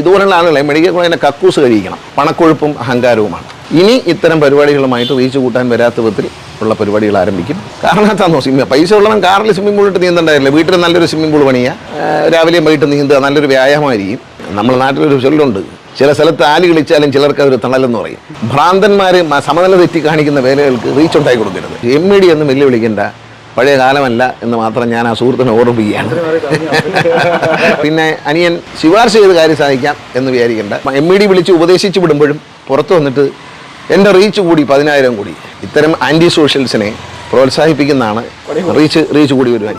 ഇതുപോലുള്ള ആളുകളെ മെഡിക്കൽ കോളേജിന്റെ കക്കൂസ് കഴിക്കണം, പണക്കൊഴുപ്പും അഹങ്കാരവുമാണ്. ഇനി ഇത്തരം പരിപാടികളുമായിട്ട് റീച്ച് കൂട്ടാൻ വരാത്ത വിധത്തിൽ ഉള്ള പരിപാടികൾ ആരംഭിക്കും. കാരണം എന്താണെന്നോ, പൈസ ഉള്ളവൻ കാറിൽ സ്വിമ്മിംഗ് പൂൾ ഇട്ട് നീന്തണ്ടായില്ല, വീട്ടിൽ നല്ലൊരു സ്വിമ്മിംഗ് പൂൾ പണിയുക, രാവിലെയും വൈകിട്ട് നീന്തുക, നല്ലൊരു വ്യായാമമായിരിക്കും. നമ്മുടെ നാട്ടിലൊരു ചൊല്ലുണ്ട്, ചില സ്ഥലത്ത് ആല് കളിച്ചാലും ചിലർക്ക് അതൊരു തണലെന്ന് പറയും. ഭ്രാന്തന്മാർ സമനില തെറ്റി കാണിക്കുന്ന വേലകൾക്ക് റീച്ച് ഉണ്ടായി കൊടുക്കരുത്. MD എന്ന് വെല്ലുവിളിക്കേണ്ട പഴയ കാലമല്ല എന്ന് മാത്രം ഞാൻ ആ സുഹൃത്തിനെ ഓർമ്മിപ്പിക്കുകയാണ്. പിന്നെ അനിയൻ ശുപാർശ ചെയ്ത് കാര്യം സാധിക്കാം എന്ന് വിചാരിക്കേണ്ട. MED വിളിച്ച് ഉപദേശിച്ച് വിടുമ്പോഴും പുറത്തു വന്നിട്ട് എൻ്റെ റീച്ച് കൂടി 10,000 കൂടി, ഇത്തരം ആൻറ്റി സോഷ്യൽസിനെ പ്രോത്സാഹിപ്പിക്കുന്നതാണ് റീച്ച് കൂടി വരുവാൻ.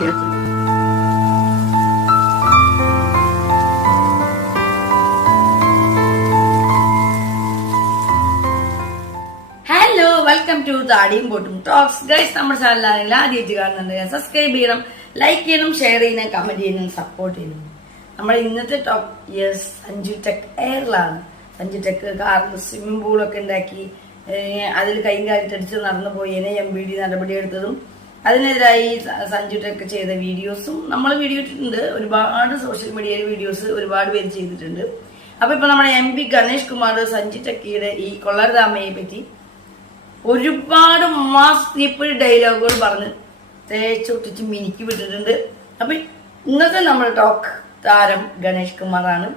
വെൽക്കം ടു താടിയും പൊട്ടും ടോക്സ് ഗൈസ്. നമ്മുടെ ചാനൽ ആദ്യമായിട്ട് കാണുന്നുണ്ട്, സബ്സ്ക്രൈബ് ചെയ്യണം, ലൈക്ക് ചെയ്യണം, ഷെയർ ചെയ്യണം, കമന്റ് ചെയ്യണം, സപ്പോർട്ട് ചെയ്യണം. നമ്മുടെ ഇന്നത്തെ ടോക്ക് സഞ്ജു ടെക് എയറിലാണ്. സഞ്ജു ടെക് കാറിൽ സ്വിമ്മിംഗ് പൂളൊക്കെ ഉണ്ടാക്കി അതിൽ കൈയും കാലിട്ടടിച്ച് നടന്നു പോയി MBD നടപടി എടുത്തതും അതിനെതിരായി സഞ്ജു ടെക് ചെയ്ത വീഡിയോസും നമ്മൾ വീഡിയോ ഇട്ടിട്ടുണ്ട്. ഒരുപാട് സോഷ്യൽ മീഡിയയിൽ വീഡിയോസ് ഒരുപാട് പേര് ചെയ്തിട്ടുണ്ട്. അപ്പൊ ഇപ്പൊ നമ്മുടെ MP ഗണേഷ് കുമാർ സഞ്ജു ടെക്കിയുടെ ഈ കൊള്ളരുതാമയെ പറ്റി ഒരുപാട് മാസ് ഇപ്പോൾ ഡയലോഗുകൾ പറഞ്ഞ് തേച്ചൊട്ടിച്ച് മിനിക്ക് വിട്ടിട്ടുണ്ട്. അപ്പൊ ഇന്നത്തെ നമ്മുടെ ടോക്ക് താരം ഗണേഷ് കുമാറാണ്.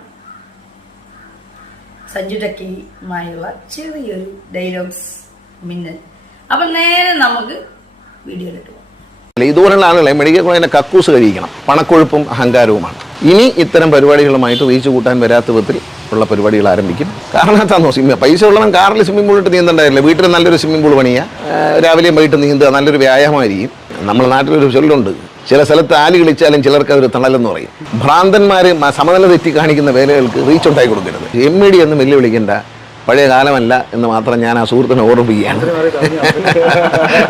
സഞ്ജു ടെക്കിയുമായുള്ള ചെറിയൊരു ഡയലോഗ്സ് മിന്നൽ. അപ്പൊ നേരെ നമുക്ക് വീഡിയോ എടുത്തു. ഇതുപോലുള്ള ആളുകളെ മെഡിക്കൽ കോളേജിന്റെ കക്കൂസ് കഴിക്കണം, പണക്കൊഴുപ്പും അഹങ്കാരവുമാണ്. ഇനി ഇത്തരം പരിപാടികളുമായിട്ട് റീച്ച് കൂട്ടാൻ വരാത്ത വിധത്തിൽ ഉള്ള പരിപാടികൾ ആരംഭിക്കും. കാരണം എന്താണെന്നോ, പൈസ ഉള്ളവൻ കാറിൽ സ്വിമ്മിംഗ് പൂൾ ഇട്ട് നീന്തണ്ടായില്ല, വീട്ടിൽ നല്ലൊരു സ്വിമ്മിംഗ് പൂൾ പണിയുക, രാവിലെയും വൈകിട്ട് നീന്തുക, നല്ലൊരു വ്യായാമമായിരിക്കും. നമ്മുടെ നാട്ടിലൊരു ചൊല്ലുണ്ട്, ചില സ്ഥലത്ത് ആല് കളിച്ചാലും ചിലർക്ക് അതൊരു തണലെന്ന് പറയും. ഭ്രാന്തന്മാർ സമനില തെറ്റി കാണിക്കുന്ന വേലകൾക്ക് റീച്ച് ഉണ്ടായി കൊടുക്കരുത്. MED എന്ന് വെല്ലുവിളിക്കേണ്ട പഴയ കാലമല്ല എന്ന് മാത്രം ഞാൻ ആ സുഹൃത്തിനെ ഓർമ്മിപ്പിക്കുകയാണ്.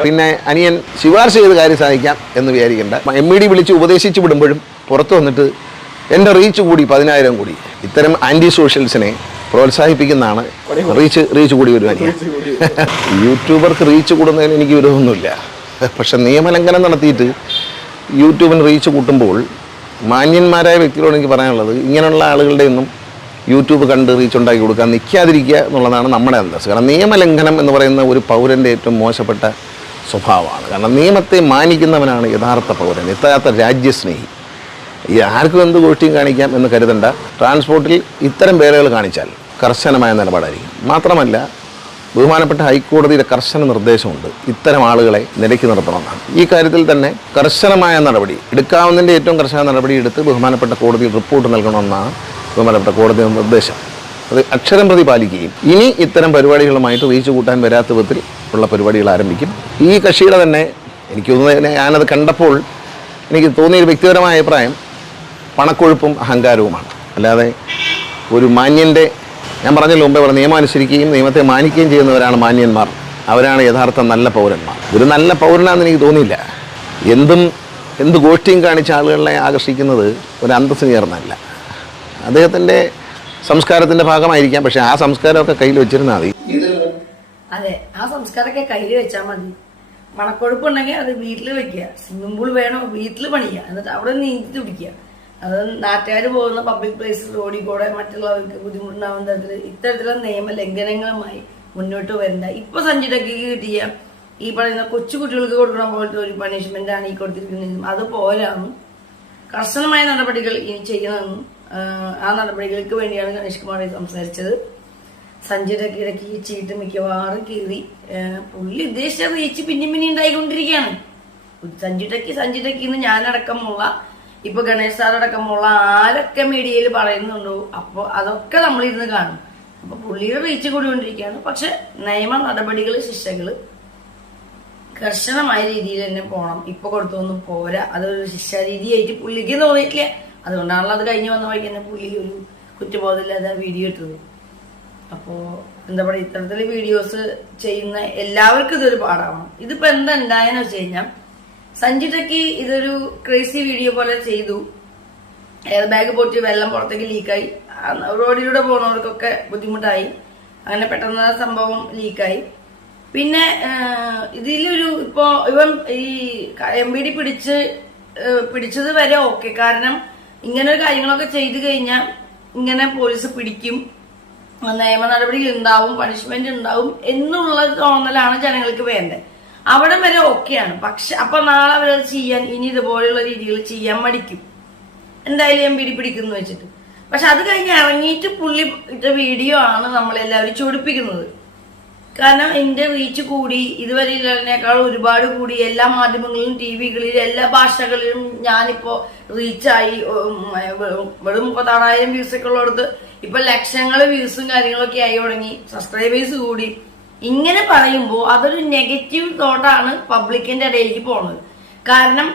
പിന്നെ അനിയൻ ശുപാർശ ചെയ്ത് കാര്യം സാധിക്കാം എന്ന് വിചാരിക്കേണ്ട. MED വിളിച്ച് ഉപദേശിച്ച് വിടുമ്പോഴും പുറത്തു വന്നിട്ട് എൻ്റെ റീച്ച് കൂടി 10,000 കൂടി, ഇത്തരം ആൻറ്റി സോഷ്യൽസിനെ പ്രോത്സാഹിപ്പിക്കുന്നതാണ് റീച്ച് കൂടി വരുവാൻ. യൂട്യൂബർക്ക് റീച്ച് കൂടുന്നതിന് എനിക്ക് വിരോധമൊന്നുമില്ല. പക്ഷെ നിയമലംഘനം നടത്തിയിട്ട് യൂട്യൂബിന് റീച്ച് കൂട്ടുമ്പോൾ മാന്യന്മാരായ വ്യക്തികളോട് എനിക്ക് പറയാനുള്ളത്, ഇങ്ങനെയുള്ള ആളുകളുടെ ഒന്നും യൂട്യൂബ് കണ്ട് റീച്ച് ഉണ്ടാക്കി കൊടുക്കാൻ നിൽക്കാതിരിക്കുക എന്നുള്ളതാണ് നമ്മുടെ അന്തസ്സ്. കാരണം നിയമലംഘനം എന്ന് പറയുന്ന ഒരു പൗരൻ്റെ ഏറ്റവും മോശപ്പെട്ട സ്വഭാവമാണ്. കാരണം നിയമത്തെ മാനിക്കുന്നവനാണ് യഥാർത്ഥ പൗരൻ, യഥാർത്ഥ രാജ്യസ്നേഹി. ഈ ആർക്കും എന്ത് ഗോഷ്ടിയും കാണിക്കാം എന്ന് കരുതണ്ട. ട്രാൻസ്പോർട്ടിൽ ഇത്തരം വേലകൾ കാണിച്ചാൽ കർശനമായ നിലപാടായിരിക്കും. മാത്രമല്ല, ബഹുമാനപ്പെട്ട ഹൈക്കോടതിയുടെ കർശന നിർദ്ദേശമുണ്ട്, ഇത്തരം ആളുകളെ നിലയ്ക്ക് നിർത്തണമെന്നാണ്. ഈ കാര്യത്തിൽ തന്നെ കർശനമായ നടപടി എടുക്കാവുന്നതിൻ്റെ ഏറ്റവും കർശന നടപടി എടുത്ത് ബഹുമാനപ്പെട്ട കോടതിയിൽ റിപ്പോർട്ട് നൽകണമെന്നാണ് ബഹുമാനപ്പെട്ട കോടതിയുടെ നിർദ്ദേശം. അത് അക്ഷരം പ്രതി പാലിക്കുകയും ഇനി ഇത്തരം പരിപാടികളുമായിട്ട് റീച്ച് കൂട്ടാൻ വരാത്ത വിധത്തിൽ ഉള്ള പരിപാടികൾ ആരംഭിക്കും. ഈ കക്ഷിയുടെ തന്നെ എനിക്ക് തോന്നുന്നത്, ഞാനത് കണ്ടപ്പോൾ എനിക്ക് തോന്നിയൊരു വ്യക്തിപരമായ അഭിപ്രായം പണക്കൊഴുപ്പും അഹങ്കാരവുമാണ്. അല്ലാതെ ഒരു മാന്യൻ്റെ, ഞാൻ പറഞ്ഞല്ലോ മുമ്പേ പറഞ്ഞ, നിയമം അനുസരിക്കുകയും നിയമത്തെ മാനിക്കുകയും ചെയ്യുന്നവരാണ് മാന്യന്മാർ, അവരാണ് യഥാർത്ഥ നല്ല പൗരന്മാർ. ഒരു നല്ല പൗരനാണെന്ന് എനിക്ക് തോന്നിയില്ല. എന്ത് ഗോഷ്ടിയും കാണിച്ച ആളുകളെ ആകർഷിക്കുന്നത് ഒരു അന്തസ്സിന് ചേർന്നല്ല. അദ്ദേഹത്തിൻ്റെ സംസ്കാരത്തിൻ്റെ ഭാഗമായിരിക്കാം, പക്ഷെ ആ സംസ്കാരമൊക്കെ കയ്യിൽ വെച്ചിരുന്നാൽ മതി. അതെ, ആ സംസ്കാരമൊക്കെ കയ്യിൽ വെച്ചാൽ മതി. മണക്കൊഴുപ്പുണ്ടെങ്കിൽ അത് വീട്ടിൽ വെക്കുക, സ്വിമ്മിംഗ് പൂൾ വേണോ വീട്ടിൽ പണിയുക, എന്നിട്ട് അവിടെ നീന്തി പിടിക്കുക. അത് നാട്ടുകാർ പോകുന്ന പബ്ലിക് പ്ലേസ്, റോഡിൽ കൂടെ മറ്റുള്ളവർക്ക് ബുദ്ധിമുട്ടുണ്ടാവുന്ന തരത്തിൽ ഇത്തരത്തിലുള്ള നിയമലംഘനങ്ങളുമായി മുന്നോട്ട് വരണ്ട. ഇപ്പൊ സഞ്ജു ടെക്കിക്ക് കിട്ടിയ ഈ പറയുന്ന കൊച്ചു കുട്ടികൾക്ക് കൊടുക്കുന്ന പോലത്തെ ഒരു പണിഷ്മെന്റ് ആണ് ഈ കൊടുത്തിരിക്കുന്നതും അത് പോരാന്നും കർശനമായ നടപടികൾ ഇനി ചെയ്യണമെന്നും ആ നടപടികൾക്ക് വേണ്ടിയാണ് ഗണേഷ് കുമാർ സംസാരിച്ചത്. സഞ്ജു ടെക്കിയുടെ ഈ ചീട്ട് മിക്കവാറും കീറി പുള്ളി ഉദ്ദേശിച്ച റീച്ച് പിന്നെ ഉണ്ടായിക്കൊണ്ടിരിക്കുകയാണ്. സഞ്ജു ടെക്കിന്ന് ഞാനടക്കമുള്ള, ഇപ്പൊ ഗണേഷ് സാറടക്കമുള്ള ആരൊക്കെ മീഡിയയിൽ പറയുന്നുണ്ടോ, അപ്പൊ അതൊക്കെ നമ്മളിരുന്ന് കാണും. അപ്പൊ പുള്ളിയുടെ റീച്ച് കൂടിക്കൊണ്ടിരിക്കുകയാണ്. പക്ഷെ നിയമ നടപടികൾ, ശിക്ഷകള് കർശനമായ രീതിയിൽ തന്നെ പോണം. ഇപ്പൊ കൊടുത്തൊന്നും പോരാ, അതൊരു ശിക്ഷാരീതിയായിട്ട് പുള്ളിക്ക് തോന്നിയിട്ടില്ല. അതുകൊണ്ടാണല്ലോ അത് കഴിഞ്ഞ് വന്ന വഴിക്ക് തന്നെ പുള്ളി ഒരു കുറ്റബോധമില്ലാതെ വീഡിയോ ഇട്ടത്. അപ്പോ എന്താ പറയുക, ഇത്തരത്തില് വീഡിയോസ് ചെയ്യുന്ന എല്ലാവർക്കും ഇതൊരു പാഠമാണ്. ഇതിപ്പോ എന്താ ഉണ്ടായെന്ന് വെച്ച് കഴിഞ്ഞാൽ, സഞ്ജു ടെക്കി ഇതൊരു ക്രേസി വീഡിയോ പോലെ ചെയ്തു. എയർ ബാഗ് പൊട്ടി വെള്ളം പുറത്തേക്ക് ലീക്കായി, റോഡിലൂടെ പോകുന്നവർക്കൊക്കെ ബുദ്ധിമുട്ടായി. അങ്ങനെ പെട്ടെന്ന് സംഭവം ലീക്കായി. പിന്നെ ഇതിലൊരു ഇവൻ ഈ MBD പിടിച്ചത് വരെ ഓക്കെ. കാരണം ഇങ്ങനെ കാര്യങ്ങളൊക്കെ ചെയ്തു കഴിഞ്ഞാൽ ഇങ്ങനെ പോലീസ് പിടിക്കും, നിയമ നടപടികൾ ഉണ്ടാവും, പണിഷ്മെന്റ് ഉണ്ടാവും എന്നുള്ള തോന്നലാണ് ജനങ്ങൾക്ക് വേണ്ടത്. അവിടെ വരെ ഓക്കെയാണ്. പക്ഷെ അപ്പൊ നാളെ അവരത് ചെയ്യാൻ ഇനി ഇതുപോലെയുള്ള രീതികൾ ചെയ്യാൻ മടിക്കും. എന്തായാലും ഞാൻ പിടിക്കുന്നു വെച്ചിട്ട്. പക്ഷെ അത് കഴിഞ്ഞ് ഇറങ്ങിയിട്ട് പുള്ളി ഇട്ട വീഡിയോ ആണ് നമ്മളെല്ലാവരും ചൂടിപ്പിക്കുന്നത്. കാരണം എന്റെ റീച്ച് കൂടി, ഇതുവരെ ഉള്ളതിനേക്കാൾ ഒരുപാട് കൂടി. എല്ലാ മാധ്യമങ്ങളിലും, ടിവികളിലും, എല്ലാ ഭാഷകളിലും ഞാനിപ്പോ റീച്ചായി. വെറും 36,000 വ്യൂസൊക്കെ ഉള്ളിടത്ത് ഇപ്പൊ ലക്ഷങ്ങൾ വ്യൂസും കാര്യങ്ങളൊക്കെ ആയി തുടങ്ങി. സബ്സ്ക്രൈബേഴ്സ് കൂടി. ഇങ്ങനെ പറയുമ്പോൾ അതൊരു നെഗറ്റീവ് തോട്ടാണ് പബ്ലിക്കിന്റെ ഇടയിലേക്ക് പോണത്. കാരണം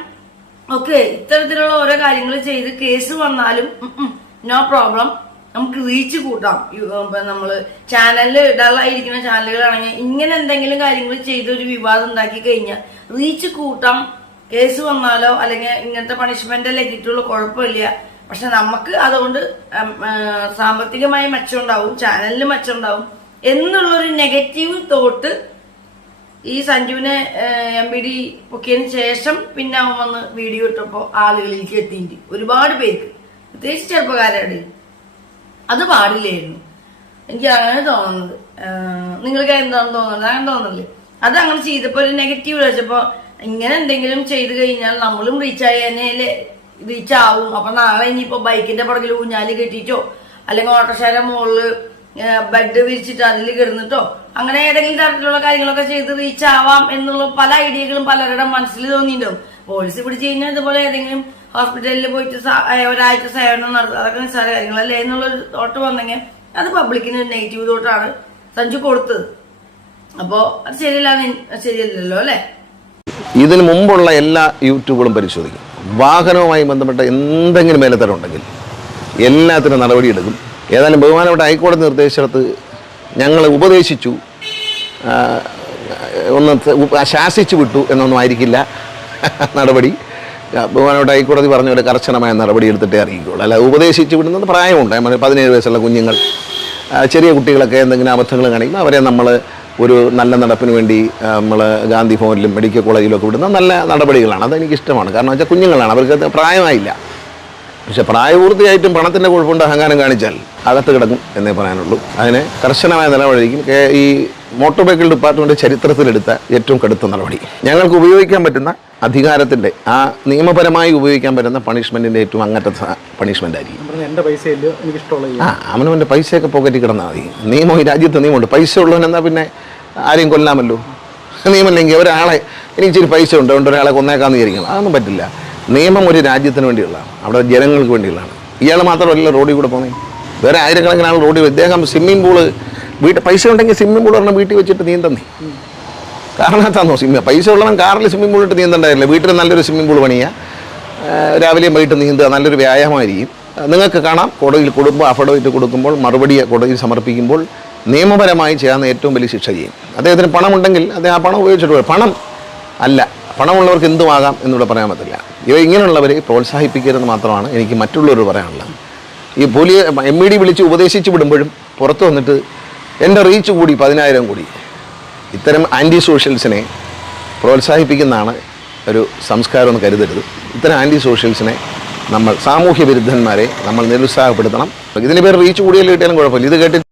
ഓക്കെ, ഇത്തരത്തിലുള്ള ഓരോ കാര്യങ്ങൾ ചെയ്ത് കേസ് വന്നാലും നോ പ്രോബ്ലം, നമുക്ക് റീച്ച് കൂട്ടാം. നമ്മള് ചാനലിൽ ഇടാറായിരിക്കുന്ന ചാനലുകളാണെങ്കിൽ ഇങ്ങനെ എന്തെങ്കിലും കാര്യങ്ങൾ ചെയ്ത് ഒരു വിവാദം ഉണ്ടാക്കി കഴിഞ്ഞാൽ റീച്ച് കൂട്ടാം. കേസ് വന്നാലോ അല്ലെങ്കിൽ ഇങ്ങനത്തെ പണിഷ്മെന്റല്ലേ കിട്ടുള്ളൂ, കുഴപ്പമില്ല. പക്ഷെ നമുക്ക് അതുകൊണ്ട് സാമ്പത്തികമായി മെച്ചം ഉണ്ടാവും, ചാനലിന് മെച്ചം ഉണ്ടാവും എന്നുള്ളൊരു നെഗറ്റീവ് തോട്ട് ഈ സഞ്ജുവിനെ MBD പൊക്കിയതിന് ശേഷം പിന്നെ അവൻ വന്ന് വീഡിയോ ഇട്ടപ്പോൾ ആളുകളിലേക്ക് എത്തിയിട്ട് ഒരുപാട് പേർക്ക്, പ്രത്യേകിച്ച് ചെറുപ്പക്കാരുടെ അത് പാടില്ലായിരുന്നു. എനിക്ക് അങ്ങനെ തോന്നുന്നത്. നിങ്ങൾക്ക് എന്താണെന്ന് തോന്നുന്നത്? അങ്ങനെ തോന്നുന്നില്ലേ? അത് അങ്ങനെ ചെയ്തപ്പോ ഒരു നെഗറ്റീവ് വെച്ചപ്പോ ഇങ്ങനെ എന്തെങ്കിലും ചെയ്തു കഴിഞ്ഞാൽ നമ്മളും റീച്ച് ആവും. അപ്പൊ നാളെ ഇനിയിപ്പോ ബൈക്കിന്റെ പുറകിൽ ഊഞ്ഞാല് കെട്ടിയിട്ടോ അല്ലെങ്കിൽ ഓട്ടോഷാരുടെ മുകളില് ബെഡ് വിരിച്ചിട്ട് അതിൽ കിടന്നിട്ടോ അങ്ങനെ ഏതെങ്കിലും തരത്തിലുള്ള കാര്യങ്ങളൊക്കെ ചെയ്ത് റീച്ച് ആവാം എന്നുള്ള പല ഐഡിയകളും പലരുടെ മനസ്സിൽ തോന്നിയിട്ടുണ്ടാവും. പോലീസ് പിടിച്ചു കഴിഞ്ഞാൽ ഇതുപോലെ ഏതെങ്കിലും ഹോസ്പിറ്റലിൽ പോയിട്ട് ഒരാഴ്ച സേവനം നടത്തുക, അതൊക്കെ നിസ്സാര കാര്യങ്ങളല്ലേ എന്നുള്ളൊരു തോട്ട് വന്നെങ്കിൽ അത് പബ്ലിക്കിന് നെഗറ്റീവ് തോട്ടാണ് സഞ്ജു കൊടുത്തത്. അപ്പോ അത് ശരിയല്ലല്ലോ അല്ലെ? ഇതിനു മുമ്പുള്ള എല്ലാ യൂട്യൂബുകളും പരിശോധിക്കും. വാഹനവുമായി ബന്ധപ്പെട്ട എന്തെങ്കിലും മേലത്തരമുണ്ടെങ്കിൽ എല്ലാത്തിനും നടപടിയെടുക്കും. ഏതായാലും ബഹുമാനപ്പെട്ട ഹൈക്കോടതി നിർദ്ദേശിച്ചിടത്ത് ഞങ്ങൾ ഉപദേശിച്ചു, ഒന്ന് ശാസിച്ചു വിട്ടു എന്നൊന്നും ആയിരിക്കില്ല നടപടി. ബഹുമാനപ്പെട്ട ഹൈക്കോടതി പറഞ്ഞ പോലെ കർശനമായ നടപടി എടുത്തിട്ടേ അറിയിക്കുള്ളൂ. അല്ല, ഉപദേശിച്ച് വിടുന്നത് പ്രായമുണ്ട്. 17 വയസ്സുള്ള കുഞ്ഞുങ്ങൾ, ചെറിയ കുട്ടികളൊക്കെ എന്തെങ്കിലും അബദ്ധങ്ങൾ കാണിക്കുമ്പോൾ അവരെ നമ്മൾ ഒരു നല്ല നടപ്പിന് വേണ്ടി നമ്മൾ ഗാന്ധി ഭവനിലും മെഡിക്കൽ കോളേജിലും ഒക്കെ വിടുന്ന നല്ല നടപടികളാണ്. അതെനിക്കിഷ്ടമാണ്. കാരണം വെച്ചാൽ കുഞ്ഞുങ്ങളാണ്, അവർക്ക് പ്രായമായില്ല. പക്ഷെ പ്രായപൂർത്തിയായിട്ടും പണത്തിൻ്റെ കുഴപ്പമുണ്ട് അഹങ്കാരം കാണിച്ചാൽ അകത്ത് കിടക്കും എന്നേ പറയാനുള്ളൂ. അതിന് കർശനമായ നിലപാടായിരിക്കും. ഈ മോട്ടോർ വെഹിക്കിൾ ഡിപ്പാർട്ട്മെൻറ്റ് ചരിത്രത്തിലെടുത്ത ഏറ്റവും കടുത്ത നടപടി. ഞങ്ങൾക്ക് ഉപയോഗിക്കാൻ പറ്റുന്ന അധികാരത്തിൻ്റെ ആ നിയമപരമായി ഉപയോഗിക്കാൻ പറ്റുന്ന പണിഷ്മെൻറ്റിൻ്റെ ഏറ്റവും അങ്ങനത്തെ പണിഷ്മെൻ്റ് ആയിരിക്കും. അവനവൻ്റെ പൈസയൊക്കെ പോക്കറ്റിൽ കിടന്നാൽ മതി. നിയമം ഈ രാജ്യത്ത് നിയമമുണ്ട്. പൈസ ഉള്ളവനെന്നാൽ പിന്നെ ആരെയും കൊല്ലാമല്ലോ. നിയമമില്ലെങ്കിൽ ഒരാളെ എനിക്ക് ഇച്ചിരി പൈസ ഉണ്ട് അതുകൊണ്ട് ഒരാളെ കൊന്നേക്കാന്ന് വിചാരിക്കണം, അതൊന്നും പറ്റില്ല. നിയമം ഒരു രാജ്യത്തിന് വേണ്ടിയുള്ളതാണ്, അവിടെ ജനങ്ങൾക്ക് വേണ്ടിയുള്ളതാണ്. ഇയാൾ മാത്രമല്ല റോഡിൽ കൂടെ പോകുന്നത്, വേറെ ആയിരക്കണക്കിന് ആൾ റോഡിൽ. ഇദ്ദേഹം സ്വിമ്മിംഗ് പൂള് പൈസ ഉണ്ടെങ്കിൽ സ്വിമ്മിംഗ് പൂൾ പറഞ്ഞാൽ വീട്ടിൽ വെച്ചിട്ട് നീന്തന്നേ. കാരണം എന്താണെന്നോ, പൈസ ഉള്ളവൻ കാറിൽ സ്വിമ്മിംഗ് പൂളിട്ട് നീന്തണ്ടായില്ല. വീട്ടിൽ നല്ലൊരു സ്വിമ്മിംഗ് പൂൾ പണിയുക, രാവിലെയും വൈകിട്ട് നീന്തുക, നല്ലൊരു വ്യായാമമായിരിക്കും. നിങ്ങൾക്ക് കാണാം, കോടതിയിൽ കൊടുക്കുമ്പോൾ അഫിഡവിറ്റ് കൊടുക്കുമ്പോൾ മറുപടി കോടതിയിൽ സമർപ്പിക്കുമ്പോൾ നിയമപരമായി ചെയ്യാവുന്ന ഏറ്റവും വലിയ ശിക്ഷ ചെയ്യും. അദ്ദേഹത്തിന് പണമുണ്ടെങ്കിൽ അദ്ദേഹം ആ പണം ഉപയോഗിച്ചിട്ട് പോയി. പണം അല്ല, പണമുള്ളവർക്ക് എന്തുമാകാം എന്നിവിടെ പറയാൻ പറ്റില്ല. ഇങ്ങനെയുള്ളവരെ പ്രോത്സാഹിപ്പിക്കരുതെന്ന് മാത്രമാണ് എനിക്ക് മറ്റുള്ളവർ പറയാനുള്ളത്. ഈ MBD വിളിച്ച് ഉപദേശിച്ച് വിടുമ്പോഴും പുറത്ത് വന്നിട്ട് എൻ്റെ റീച്ച് കൂടി 10,000 കൂടി, ഇത്തരം ആൻറ്റി സോഷ്യൽസിനെ പ്രോത്സാഹിപ്പിക്കുന്നതാണ് ഒരു സംസ്കാരം എന്ന് കരുതരുത്. ഇത്തരം ആൻറ്റി സോഷ്യൽസിനെ നമ്മൾ, സാമൂഹ്യ വിരുദ്ധന്മാരെ നമ്മൾ നിരുത്സാഹപ്പെടുത്തണം. ഇതിന് പേര് റീച്ച് കൂടിയാലും കിട്ടിയാലും കുഴപ്പമില്ല. ഇത് കേട്ടിട്ട്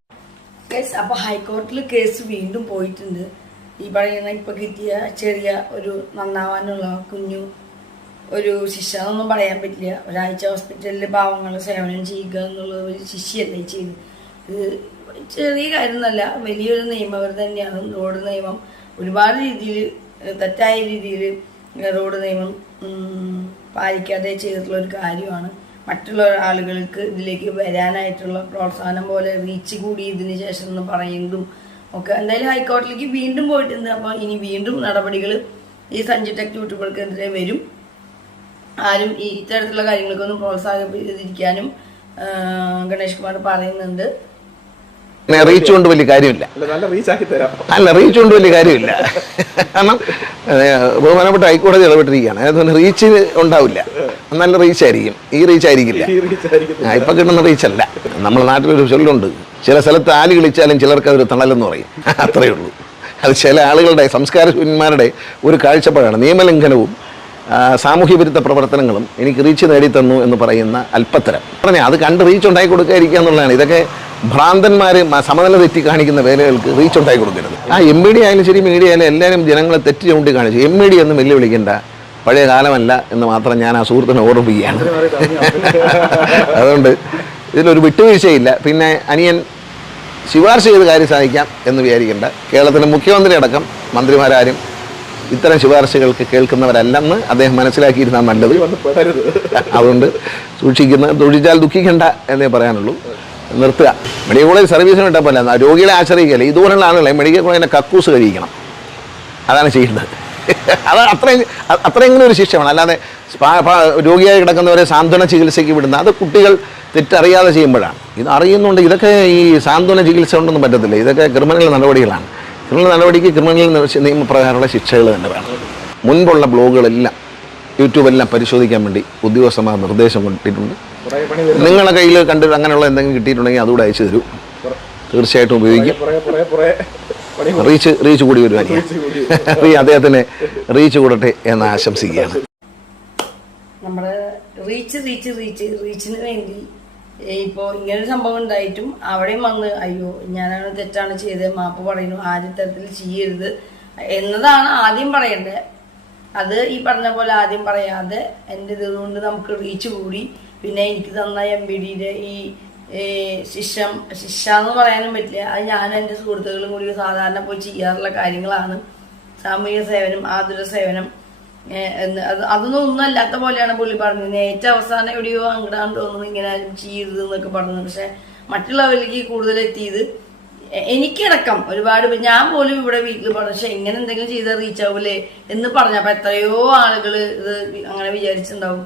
അപ്പൊ ഹൈക്കോടതിയിൽ കേസ് വീണ്ടും പോയിട്ടുണ്ട്. ഈ പറയുന്ന ഇപ്പൊ കിട്ടിയ ചെറിയ ഒരു നന്നാവാനുള്ള കുഞ്ഞു ഒരു ശിക്ഷ എന്നൊന്നും പറയാൻ പറ്റില്ല. ഒരാഴ്ച ഹോസ്പിറ്റലിൽ പാവങ്ങളെ സേവനം ചെയ്യുക എന്നുള്ള ഒരു ശിക്ഷയല്ല ഈ ചെയ്ത്. ഇത് ചെറിയ കാര്യമൊന്നുമല്ല, വലിയൊരു നിയമം തന്നെയാണ്. റോഡ് നിയമം ഒരുപാട് രീതിയിൽ തെറ്റായ രീതിയിൽ റോഡ് നിയമം പാലിക്കാതെ ചെയ്തിട്ടുള്ള ഒരു കാര്യമാണ്. മറ്റുള്ള ആളുകൾക്ക് ഇതിലേക്ക് വരാനായിട്ടുള്ള പ്രോത്സാഹനം പോലെ റീച്ച് കൂടി ഇതിന് ശേഷം എന്ന് പറയുന്നതും ഒക്കെ എന്തായാലും ഹൈക്കോടതിയിലേക്ക് വീണ്ടും പോയിട്ടുണ്ട്. അപ്പോൾ ഇനി വീണ്ടും നടപടികൾ ഈ സഞ്ജു ടെക് യൂട്യൂബർക്കെതിരെ വരും. ആരും ഈ ഇത്തരത്തിലുള്ള കാര്യങ്ങൾക്കൊന്നും പ്രോത്സാഹിപ്പിക്കാതിരിക്കാനും ഗണേഷ് കുമാർ പറയുന്നുണ്ട്. റീച്ച് കൊണ്ട് വലിയ കാര്യമില്ല, അല്ല റീച്ച് കൊണ്ട് വലിയ കാര്യമില്ല. കാരണം ബഹുമാനപ്പെട്ട ഹൈക്കോടതി ഇടപെട്ടിരിക്കുകയാണ്. അതുകൊണ്ട് റീച്ച് ഉണ്ടാവില്ല, നല്ല റീച്ച് ആയിരിക്കും. ഈ റീച്ച് ആയിരിക്കില്ല, ഇപ്പം കിട്ടുന്ന റീച്ചല്ല. നമ്മുടെ നാട്ടിലൊരു ചൊല്ലുണ്ട്, ചില സ്ഥലത്ത് ആല് കളിച്ചാലും ചിലർക്ക് അതൊരു തണലെന്ന് പറയും. അത്രയേ ഉള്ളൂ. അത് ചില ആളുകളുടെ, സംസ്കാരശൂന്യന്മാരുടെ ഒരു കാഴ്ചപ്പാടാണ്. നിയമലംഘനവും സാമൂഹ്യ വിരുദ്ധ പ്രവർത്തനങ്ങളും എനിക്ക് റീച്ച് നേടിത്തന്നു എന്ന് പറയുന്ന അല്പത്തരം പറഞ്ഞാൽ അത് കണ്ട് റീച്ച് ഉണ്ടായി കൊടുക്കാതിരിക്കുക എന്നുള്ളതാണ്. ഇതൊക്കെ ഭ്രാന്തന്മാർ സമനില തെറ്റി കാണിക്കുന്ന വേലകൾക്ക് റീച്ച് ഉണ്ടായി കൊടുക്കരുത്. MBD ആയാലും ശരി, മീഡിയ ആയാലും എല്ലാവരും ജനങ്ങളെ തെറ്റ് ചൂണ്ടി കാണിച്ചു. MBD ഒന്നും വെല്ലുവിളിക്കേണ്ട, പഴയ കാലമല്ല എന്ന് മാത്രം ഞാൻ ആ സുഹൃത്തിനെ ഓർമ്മിപ്പിക്കുകയാണ്. അതുകൊണ്ട് ഇതിലൊരു വിട്ടുവീഴ്ചയില്ല. പിന്നെ അനിയൻ ശുപാർശ ചെയ്ത് കാര്യം സാധിക്കാം എന്ന് വിചാരിക്കേണ്ട. കേരളത്തിലെ മുഖ്യമന്ത്രി അടക്കം മന്ത്രിമാരാരും ഇത്തരം ശുപാർശകൾക്ക് കേൾക്കുന്നവരല്ലെന്ന് അദ്ദേഹം മനസ്സിലാക്കിയിരുന്നാൽ നല്ലത്. അതുകൊണ്ട് സൂക്ഷിച്ചാൽ ദുഃഖിക്കേണ്ട എന്നേ പറയാനുള്ളൂ. നിർത്തുക. മെഡിക്കൽ കോളേജ് സർവീസിന് വിട്ടപ്പോൾ അല്ല, രോഗികളെ ആശ്രയിക്കല്ലേ. ഇതുപോലുള്ള ആളുകളെ മെഡിക്കൽ കോളേജിൻ്റെ കക്കൂസ് കഴിക്കണം. അതാണ് ചെയ്യുന്നത്. അത് അത്രയെങ്കിലും ഒരു ശിക്ഷമാണ്. അല്ലാതെ രോഗിയായി കിടക്കുന്നവരെ സാന്ത്വന ചികിത്സയ്ക്ക് വിടുന്ന അത് കുട്ടികൾ തെറ്ററിയാതെ ചെയ്യുമ്പോഴാണ്. ഇത് അറിയുന്നുണ്ട്. ഇതൊക്കെ ഈ സാന്ത്വന ചികിത്സ കൊണ്ടൊന്നും പറ്റത്തില്ല. ഇതൊക്കെ ക്രിമിനൽ നടപടികളാണ്. ക്രിമിനൽ നടപടിക്ക് ക്രിമിനൽ നിയമപ്രകാരമുള്ള ശിക്ഷകൾ തന്നെ വേണം. മുൻപുള്ള ബ്ലോഗുകളെല്ലാം യൂട്യൂബെല്ലാം പരിശോധിക്കാൻ വേണ്ടി ഉദ്യോഗസ്ഥന്മാർ നിർദ്ദേശം കൊണ്ടിട്ടുണ്ട്. നിങ്ങളുടെ കയ്യിൽ കണ്ടിട്ട് അങ്ങനെയുള്ള എന്തെങ്കിലും കിട്ടിയിട്ടുണ്ടെങ്കിൽ അതുകൂടെ അയച്ചു തരൂ. തീർച്ചയായിട്ടും ഉപയോഗിക്കും. റീച്ച് കൂടി വരുവാനില്ല. അദ്ദേഹത്തിന് റീച്ച് കൂടട്ടെ എന്ന് ആശംസിക്കുകയാണ്. നമ്മുടെ റീച്ചിന് വേണ്ടി ഇപ്പോൾ ഇങ്ങനൊരു സംഭവം ഉണ്ടായിട്ടും അവിടെയും വന്ന് അയ്യോ ഞാനാണ് തെറ്റാണ് ചെയ്തത്, മാപ്പ് പറയുന്നു, ആദ്യ തരത്തിൽ ചെയ്യരുത് എന്നതാണ് ആദ്യം പറയേണ്ടത്. അത് ഈ പറഞ്ഞ പോലെ ആദ്യം പറയാതെ എൻ്റെ ഇതുകൊണ്ട് നമുക്ക് റീച്ച് കൂടി. പിന്നെ എനിക്ക് തന്ന MBDയുടെ ഈ ശിക്ഷ എന്ന് പറയാനും പറ്റില്ല. അത് ഞാൻ എൻ്റെ സുഹൃത്തുക്കളും കൂടി സാധാരണ പോയി ചെയ്യാറുള്ള കാര്യങ്ങളാണ്. സാമൂഹിക സേവനം, ആതുര സേവനം അതൊന്നും ഒന്നും അല്ലാത്ത പോലെയാണ് പുള്ളി പറഞ്ഞത്. ഏറ്റവും അവസാനം എവിടെയോ അങ്ങടാണ്ട് തോന്നുന്നു ഇങ്ങനെ ആരും ചെയ്യരുത് എന്നൊക്കെ പറഞ്ഞു. പക്ഷെ മറ്റുള്ളവരിലേക്ക് കൂടുതൽ എത്തിയത് എനിക്കടക്കം ഒരുപാട് ഞാൻ പോലും ഇവിടെ വീട്ടിൽ പറഞ്ഞു പക്ഷെ എങ്ങനെ എന്തെങ്കിലും ചെയ്താൽ റീച്ച് ആവൂലേ എന്ന് പറഞ്ഞപ്പോ എത്രയോ ആളുകൾ ഇത് അങ്ങനെ വിചാരിച്ചിട്ടുണ്ടാവും.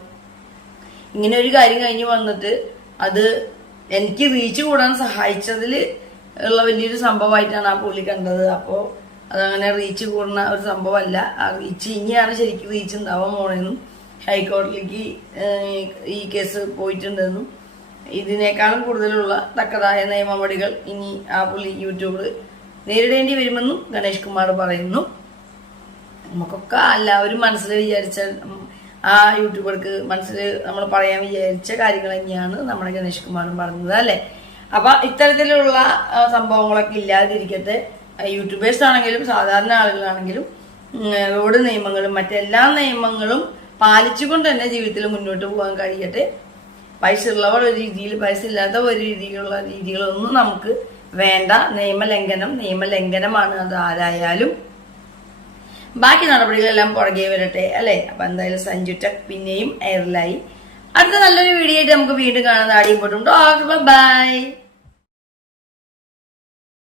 ഇങ്ങനെ ഒരു കാര്യം കഴിഞ്ഞ് വന്നിട്ട് അത് എനിക്ക് റീച്ച് കൂടാൻ സഹായിച്ചതിൽ ഉള്ള വലിയൊരു സംഭവമായിട്ടാണ് ആ പുള്ളി കണ്ടത്. അപ്പോൾ അതങ്ങനെ റീച്ച് കൂടുന്ന ഒരു സംഭവമല്ല. ആ റീച്ച് ഇനിയാണ് ശരിക്കും റീച്ച് ഉണ്ടാവാൻ പോണെന്നും ഹൈക്കോടതിയിലേക്ക് ഈ കേസ് പോയിട്ടുണ്ടെന്നും ഇതിനേക്കാളും കൂടുതലുള്ള തക്കതായ നിയമപടികൾ ഇനി ആ പുള്ളി യൂട്യൂബിൽ നേരിടേണ്ടി വരുമെന്നും ഗണേഷ് കുമാർ പറയുന്നു. നമുക്കൊക്കെ എല്ലാവരും മനസ്സിൽ വിചാരിച്ച ആ യൂട്യൂബർക്ക് മനസ്സിൽ നമ്മൾ പറയാൻ വിചാരിച്ച കാര്യങ്ങൾ തന്നെയാണ് നമ്മുടെ ഗണേഷ് കുമാറും പറഞ്ഞത് അല്ലേ. അപ്പൊ ഇത്തരത്തിലുള്ള സംഭവങ്ങളൊക്കെ ഇല്ലാതിരിക്കട്ടെ. യൂട്യൂബേഴ്സ് ആണെങ്കിലും സാധാരണ ആളുകളാണെങ്കിലും റോഡ് നിയമങ്ങളും മറ്റെല്ലാ നിയമങ്ങളും പാലിച്ചുകൊണ്ട് തന്നെ ജീവിതത്തിൽ മുന്നോട്ട് പോകാൻ കഴിയട്ടെ. പൈസ ഉള്ളവർ ഒരു രീതിയിൽ, പൈസ ഇല്ലാത്ത ഒരു രീതിയിലുള്ള രീതികളൊന്നും നമുക്ക് വേണ്ട. നിയമലംഘനമാണ് അത് ആരായാലും. ബാക്കി നടപടികളെല്ലാം പുറകെ വരട്ടെ അല്ലെ. അപ്പൊ എന്തായാലും സഞ്ജു ടെക് പിന്നെയും എയറിലായി. അടുത്ത നല്ലൊരു വീഡിയോ ആയിട്ട് നമുക്ക് വീണ്ടും കാണാൻ. ആടിയും പോട്ടും. ബൈ.